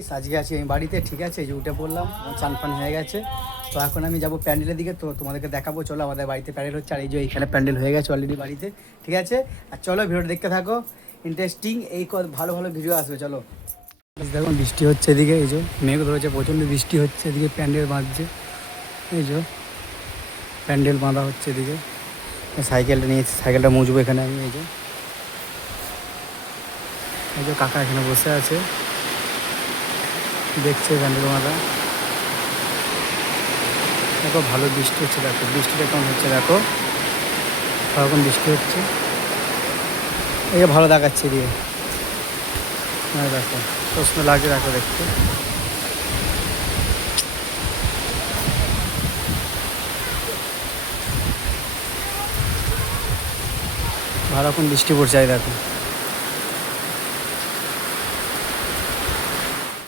Guys, আজকে আছি আমি বাড়িতে, ঠিক আছে। এই যে উঠে পড়লাম, চান ফান হয়ে গেছে। তো এখন আমি যাবো প্যান্ডেলের দিকে, তো তোমাদেরকে দেখাবো। চলো, আমাদের বাড়িতে প্যান্ডেল হচ্ছে, আর এই যে এইখানে প্যান্ডেল হয়ে গেছে অলরেডি বাড়িতে, ঠিক আছে। আর চলো ভিডিওটা দেখতে থাকো, ইন্টারেস্টিং, এই ভালো ভালো ভিডিও আসবে। চলো। দেখুন বৃষ্টি হচ্ছে এদিকে, এই যে মেঘ ধরেছে, প্রচণ্ড বৃষ্টি হচ্ছে এদিকে, প্যান্ডেল বাঁধছে। এই যে প্যান্ডেল বাঁধা হচ্ছে এদিকে। সাইকেলটা নিয়েছি, সাইকেলটা মুছবো এখানে আমি। এই যে কাকা এখানে বসে আছে, দেখছে প্যান্ডেল বাঁধা। দেখো ভালো বৃষ্টি হচ্ছে, দেখো বৃষ্টিটা কেমন হচ্ছে, দেখো এখন বৃষ্টি হচ্ছে। এই ভালো দেখাচ্ছে দিয়ে, হ্যাঁ দেখো প্রশ্ন লাগছে, দেখো দেখতে। ভালো এখন বৃষ্টি পড়ছে, দেখো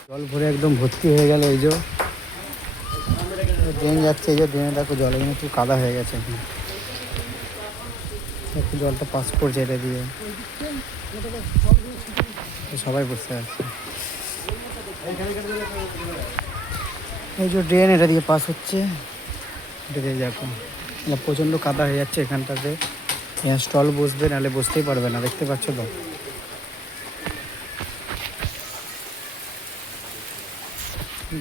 জল ভরে একদম ভর্তি হয়ে গেল। এই যে ড্রেন যাচ্ছে, এই যে ড্রেনে দেখো জল এখানে একটু কাদা হয়ে গেছে, এখন একটু জলটা পাস করছে এটা দিয়ে, সবাই বসে আছে। এই যে ড্রেন এটা দিয়ে পাস হচ্ছে, এটা দিয়ে দেখো প্রচণ্ড কাদা হয়ে যাচ্ছে এখানটাতে। এখানে স্টল বসবে, নাহলে বসতেই পারবে না, দেখতে পাচ্ছ তো।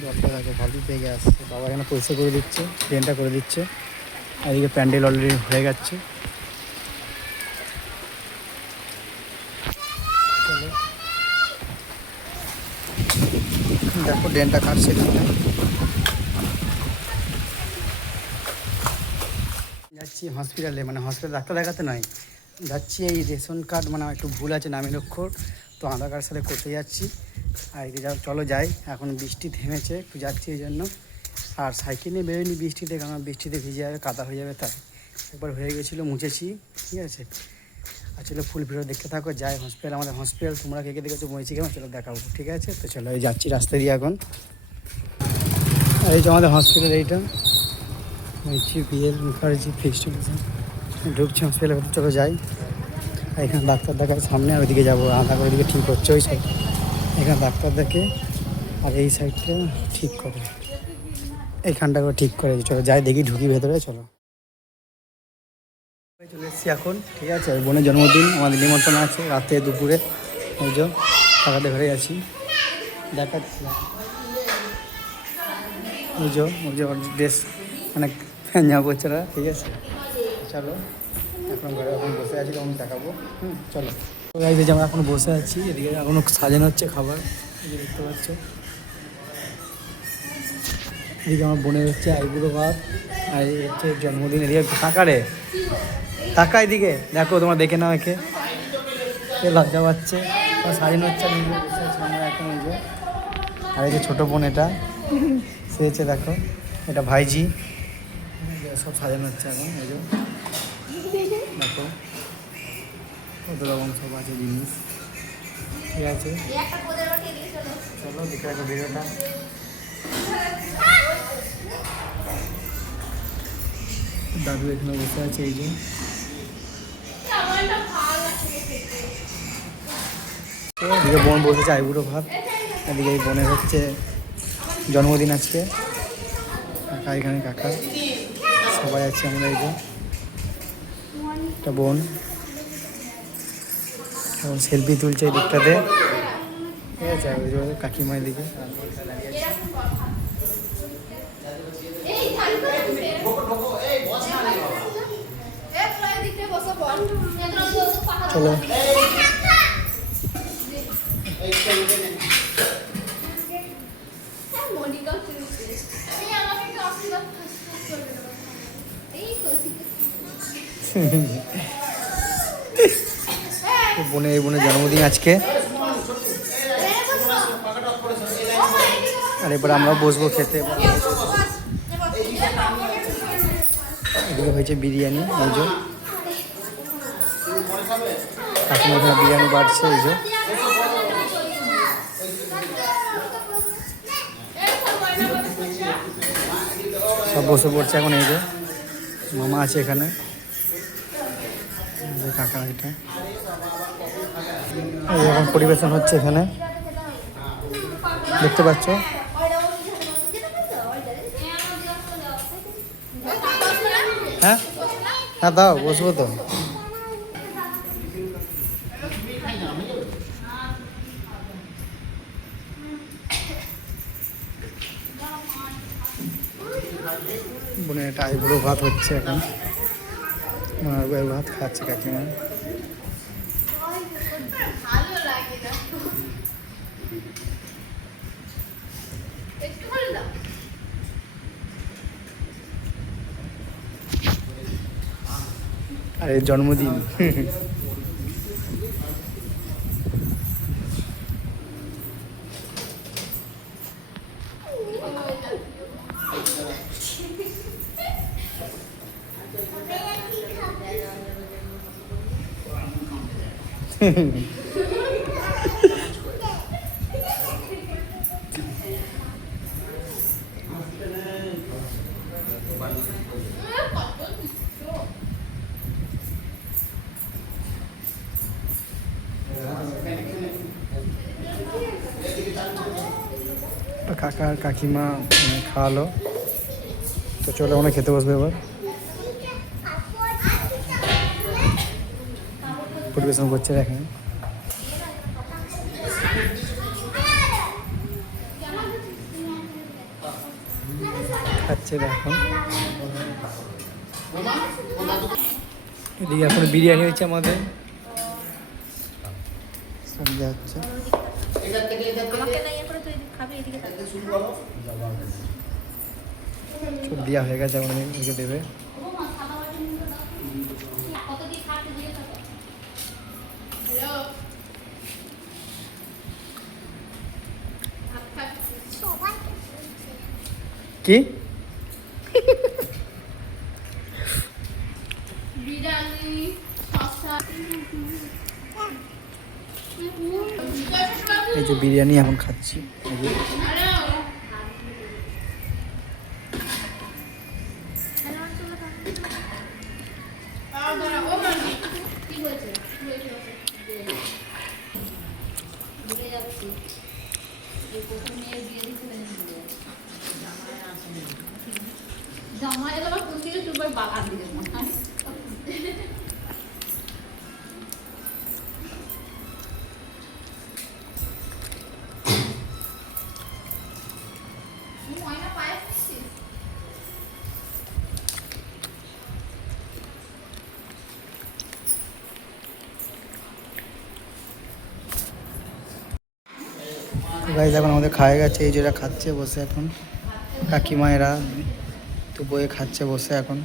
জলটা দেখো ভালোই বেগে আসছে, বাবা এখানে পরিষ্কার করে দিচ্ছে, ড্রেনটা করে দিচ্ছে। আর এদিকে প্যান্ডেল অলরেডি হয়ে যাচ্ছে। চলো দেখো ড্রেনটা কাটছে এখানে। যাচ্ছি হসপিটালে, মানে হসপিটাল ডাক্তার দেখাতে নয়, যাচ্ছি এই রেশন কার্ড, মানে একটু ভুল আছে নামের অক্ষর, তো আধার কার্ডের সাথে করতে যাচ্ছি। আর এদিকে চলো যাই, এখন বৃষ্টি থেমেছে, একটু যাচ্ছি এই জন্য। আর সাইকেল নিয়ে বেরোয়নি বৃষ্টিতে, কারণ বৃষ্টিতে ভিজে যাবে, কাদা হয়ে যাবে, তাই একবার হয়ে গেছিলো, মুছেছি, ঠিক আছে। আর চলো ফুল ভিডিও দেখতে থাকো, যাই হসপিটাল, আমাদের হসপিটাল, তোমরা কে কে দেখেছো মরেছি কেমন, চলো দেখাবো, ঠিক আছে। তো চলো এই যাচ্ছি রাস্তা দিয়ে এখন। আর এই যে আমাদের হসপিটাল, এইটা বিএল মুখার্জি ফিক্সড ঢুকছি হসপিটালের ভেতর, চলো যাই। আর এখানে ডাক্তার দেখার সামনে, আর ওইদিকে যাবো, আধা করে ওইদিকে ঠিক হচ্ছে ওই সাইড, এখানে ডাক্তার দেখে, আর এই সাইডটা ঠিক করে, এইখানটা করে ঠিক করে। চলো যাই, দেখি ঢুকি ভেতরে, চলো। চলে এসেছি এখন, ঠিক আছে। ওই বোনের জন্মদিন, আমাদের নিমন্ত্রণ আছে রাতে দুপুরে, ওই যে কাকাদের ঘরে আছি, দেখাচ্ছি। ওই যে ওর ড্রেস মানে যাবো বচ্চারা, ঠিক আছে। চলো এখন ঘরে এখন বসে আছি, তখন দেখাবো, চলো। এই যে আমরা এখন বসে আছি, এদিকে এখনো সাজানো হচ্ছে খাবার, এই যে দেখতে পাচ্ছ। এদিকে আমার বোনের হচ্ছে আইবুড়ো ভাত, আর এই হচ্ছে জন্মদিন। এদিকে টাকা টাকা, এদিকে দেখো, তোমরা দেখে নাও, একে লজ্জা পাচ্ছে, সাজানো হচ্ছে। আর বসে আছি আমরা এখন, এই যে। আর এই যে ছোটো বোন, এটা সে হচ্ছে, দেখো এটা ভাইজি, সব সাজানো হচ্ছে এখন, এই যে দেখো কত রকম সব আছে জিনিস, ঠিক আছে। চলো দেখে রাখো ভিডিওটা। দাদু এখানে বসে আছে, এই যে এদিকে বোন বসেছে আইবুড়ো ভাত, এদিকে এই বোনের হচ্ছে জন্মদিন আজকে, কাকা এখানে, কাকা সবাই আছে আমরা। এই যে একটা বোন এখন সেলফি তুলছে এই দিকটাতে, ঠিক আছে। ওই যে কাকিমা এদিকে, চলো। এই বোনের জন্মদিন আজকে, আর এবার আমরা বসবো খেতে। এদিকে হয়েছে বিরিয়ানি, এই যে কাকিমা এখানে বিরিয়ানি বাড়ছে, এই যে সব বসে পড়ছে এখন। এই যে মামা আছে এখানে, কাকা, এটা এখন পরিবেশন হচ্ছে এখানে। দেখতে পাচ্ছ। হ্যাঁ হ্যাঁ দাও, বসবো তো। বোনের একটা আইবুড়ো ভাত হচ্ছে এখন, ভাত খাচ্ছে কাকিমা। আরে জন্মদিন। কাকা আর কাকিমা খাওয়ালো, তো চলো আমরা খেতে বসবে এবার। পরিবেশন করছে দেখেন। খাচ্ছে এখন। এদিকে এখন বিরিয়ানি হচ্ছে আমাদের, সব যাচ্ছে। সব দেওয়া হয়ে গেছে, এখন এদিকে দেবে। কি এই যে বিরিয়ানি এখন খাচ্ছি। জামাই এলো কোন দিকে চুপবার বাগান দিকে না গাইজ এখন আমাদের খাওয়া গেছে, এই যেটা খাচ্ছে বসে এখন কাকিমায়েরা, তো বয়ে খাচ্ছে বসে এখন।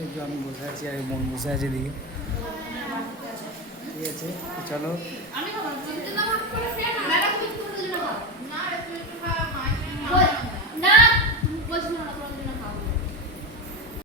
এই যে আমি বসে আছি আর বোন বসে আছে দিকে, ঠিক আছে চলো।